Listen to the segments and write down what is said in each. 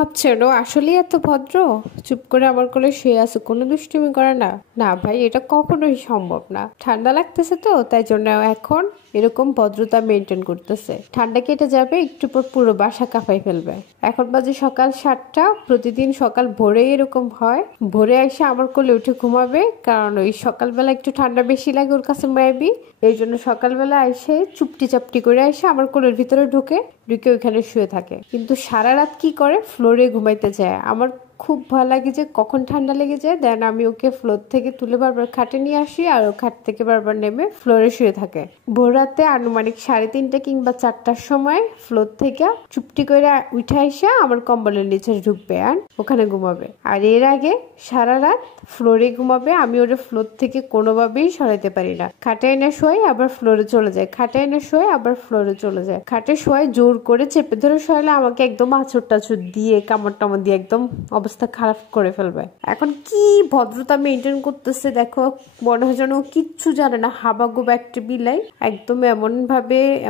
ভাবছেন ও আসলেই এত ভদ্র? চুপ করে আমার কোলে শুয়ে আছে, কোনো দুষ্টুমি করে না? না ভাই, এটা কখনোই সম্ভব না। ঠান্ডা লাগতেছে তো তাই জন্য এখন এরকম ভদ্রতা মেনটেন করতেছে। ঠান্ডা কেটে যাবে, একটু পর পুরো বাসা কাঁপাই ফেলবে। এখন বাজে সকাল 7টা। প্রতিদিন সকাল ভোরে এরকম হয়। ভোরে এসে আমার কোলে উঠে ঘুমাবে, কারণ ওই সকালবেলা একটু ঠান্ডা বেশি লাগে ওর কাছে মেবি। এই জন্য সকালবেলা এসে চুপটি চাপটি করে এসে আমার কোলের ভিতরে ঢুকে ওইখানে শুয়ে থাকে। কিন্তু সারা রাত কি করে, ফ্লোরে ঘুমাইতে যায়। আমার খুব ভালো লাগে যে কখন ঠান্ডা লেগে যায়, দেন আমি ওকে ফ্লোর থেকে তুলে বারবার খাটে নিয়ে আসি, আর ও খাট থেকে বারবার নেমে ফ্লোরে শুয়ে থাকে। ভোর রাতে আনুমানিক 3:30 কিংবা 4টার সময় ফ্লোর থেকে চুপটি করে উঠে এসে আমার কম্বলের নিচে ঢুকবে আর ওখানে ঘুমাবে। আর এর আগে সারা রাত ফ্লোরে ঘুমাবে। আমি ওরে ফ্লোর থেকে কোনোভাবেই সরাইতে পারি না। খাটে এনে শোয়, আবার ফ্লোরে চলে যায়, খাটে এনে শোয়, আবার ফ্লোরে চলে যায়। খাটে শোয়, জোর করে চেপে ধরে শোয়ালে আমাকে একদম আঁচড় টাচড় দিয়ে কামড় টামড় দিয়ে একদম অবস্থা খারাপ করে ফেলবে। এখন কি ভদ্রতা মেনটেন করতেছে দেখো, মনে হয় যেন কিচ্ছু জানে না। হাবাগোবা একটা বিলাই, একদম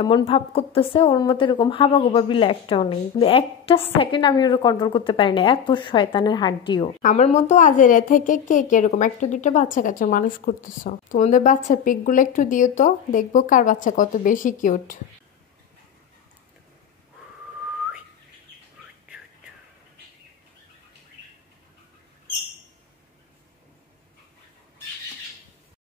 এমন ভাব করতেছে ওর মতো এরকম হাবাগোবা বিলাই একটাও নেই। কিন্তু একটা সেকেন্ড আমি ওরা কন্ট্রোল করতে পারি না, এত শয়তানের হাড্ডিও। আমার মতো আজের থেকে কে কে এরকম একটা দুইটা বাচ্চা কাচ্চা মানুষ করতেছ? তোমাদের বাচ্চার পিক গুলো একটু দিও তো, দেখবো কার বাচ্চা কত বেশি কিউট।